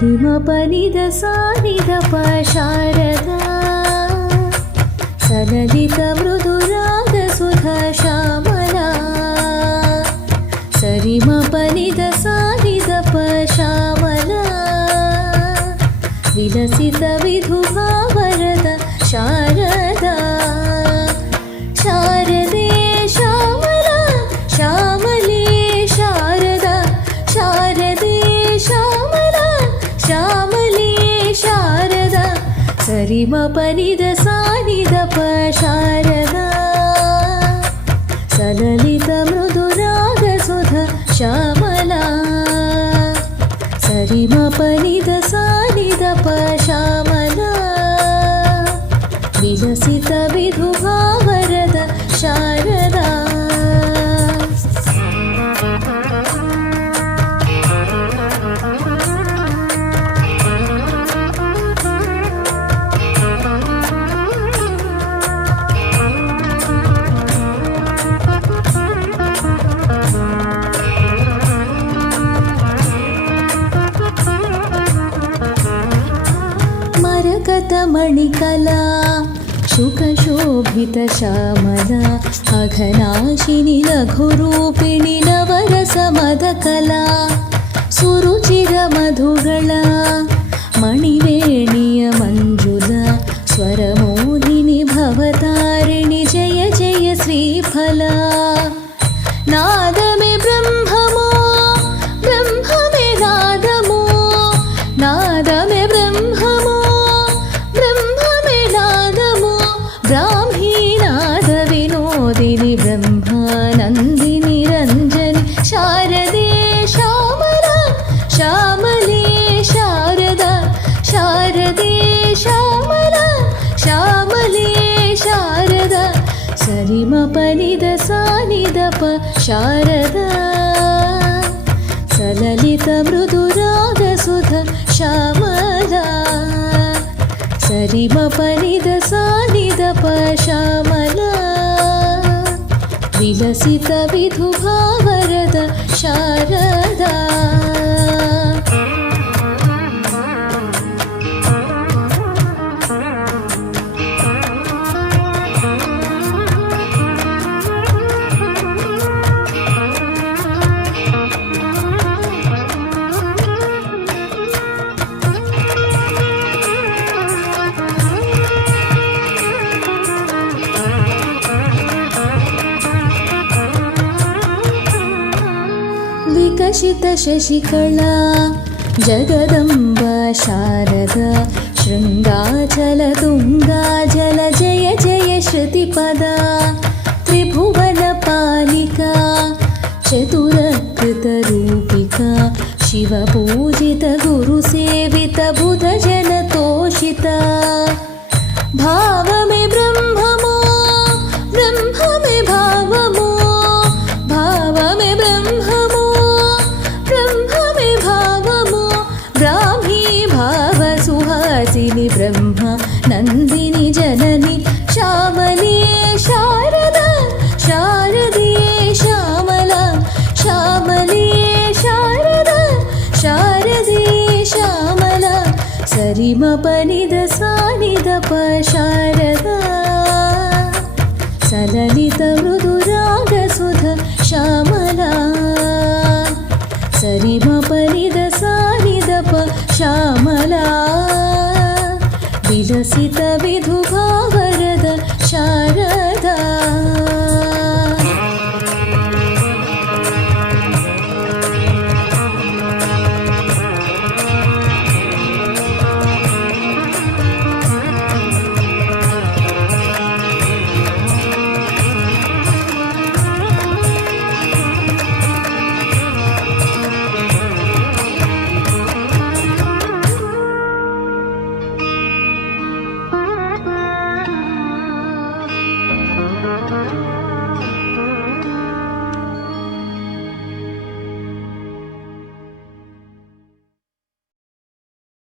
ಸರಿಮ ಪನಿದ ಸಾನಿದ ಪ ಶಾರದಾ ಸಲಲಿತ ಮೃದುರಾಗ ಸುಧಾ ಶ್ಯಾಮಲಾ ಸರಿಮ ಪನಿದ ಸಾನಿದ ಪ ಶ್ಯಾಮಲಾ ವಿಲಸಿತ ವಿಧುಭಾವರದ ಶಾರದಾ ಶಾರದೆ ಶ್ಯಾಮಲಾ ಶ್ಯಾಮಲೇ ಶಾರದಾ ಶಾರದೆ ಶ್ಯಾಮಲಾ ಶ್ಯಾಮಲೇ ಶಾರದಾ ಸರಿಮ ಪನಿದ ಸಾನಿದ ಪ ಶಾರದಾ ಸಲಲಿತ ಮೃದುರಾಗ ಸುಧಾ ಶ್ಯಾಮಲಾ ಸರಿಮ ಪನಿದ ಸಾನಿದ ಪ ಶ್ಯಾಮಲಾ ವಿಲಸಿತ ವಿಧುಭಾವರದ ಶಾರದಾ ಮಣಿಕಲಾ ಶುಕಶೋಭಿತ ಶ್ಯಾಮಲಾ ಅಘನಾಶಿನಿ ಲಘುರೂಪಿಣಿ ನವರಸ ಮದಕಲಾ ಸುರುಚಿರ ಮಧುಗಳ ಮಣಿವೇಣಿಯ ಮಂಜುಲ ಸ್ವರಮೋಹಿನಿ ಭವತಾರಿಣಿ ಜಯ ಜಯ ಶ್ರೀಫಲಾ ನಾದಮೆ ಬ್ರಹ್ಮಮೋ ಬ್ರಹ್ಮಮೆ ನಾದಮೋ ನಾದಮೆ ಬ್ರಹ್ಮಮೋ ಬ್ರಾಹ್ಮೀನಾದ ವಿನೋದಿನಿ ಬ್ರಹ್ಮಾನಂದಿನಿ ರಂಜನಿ ಶಾರದೆ ಶ್ಯಾಮಲಾ ಶ್ಯಾಮಲೇ ಶಾರದಾ ಶಾರದೆ ಶ್ಯಾಮಲಾ ಶ್ಯಾಮಲೇ ಶಾರದಾ ಸರಿಮ ಪನಿದ ಸಾನಿದ ಪ ಶಾರದಾ ಸಲಲಿತ ಮೃದುರಾಗ ಸುಧಾ ಶ್ಯಾಮಲಾ ಸರಿಮ ಪನಿದ ಸಾನಿದ ಪ ಶ್ಯಾಮಲಾ ವಿಲಸಿತ ವಿಧುಭಾವರದ ಶಾರದಾ ವಿಕಸಿತ ಶಶಿಕಲಾ ಜಗದಂಬ ಶಾರದಾ ಶೃಂಗಾಚಲ ತುಂಗಾಜಲ ಜಯ ಜಯ ಶ್ರುತಿಪದ ತ್ರಿಭುವನ ಪಾಲಿಕಾ ಚತುರಕೃತ ರೂಪಿಕಾ ಶಿವಪೂಜಿತ ಗುರು ಸೇವಿತ ಬುಧ ಜನ ತೋಷಿತ ಭಾವಮೆ ಬ್ರಹ್ಮಮೋ ಬ್ರಹ್ಮಮೆ ಭಾವಮೋ ಭಾವಮೆ ಬ್ರಹ್ಮಮೋ ಬ್ರಹ್ಮಮೆ ಭಾವಮೋ ಬ್ರಾಹ್ಮೀ ಭಾವ ಸುಹಾಸಿನಿ ಬ್ರಹ್ಮ ನಂದಿನಿ ಜನನಿ ಶ್ಯಾಮಲೇ ಶಾರದಾ ಶಾರದೆ ಶ್ಯಾಮಲಾ ಶ್ಯಾಮಲೇ ಶಾರದಾ ಶಾರದೆ ಶ್ಯಾಮಲಾ ಸರಿಮ ಪನಿದ ಸಾನಿದ ಪ ಶಾರದಾ ಸಲಲಿತ ಮೃದುರಾಗ ಸುಧಾ ಶ್ಯಾಮಲಾ ಸರಿಮ ಪನಿದ ಸಾನಿದ ಪ ಶ್ಯಾಮಲಾ ವಿಲಸಿತ ವಿಧುಭಾವರದ ಶಾರದಾ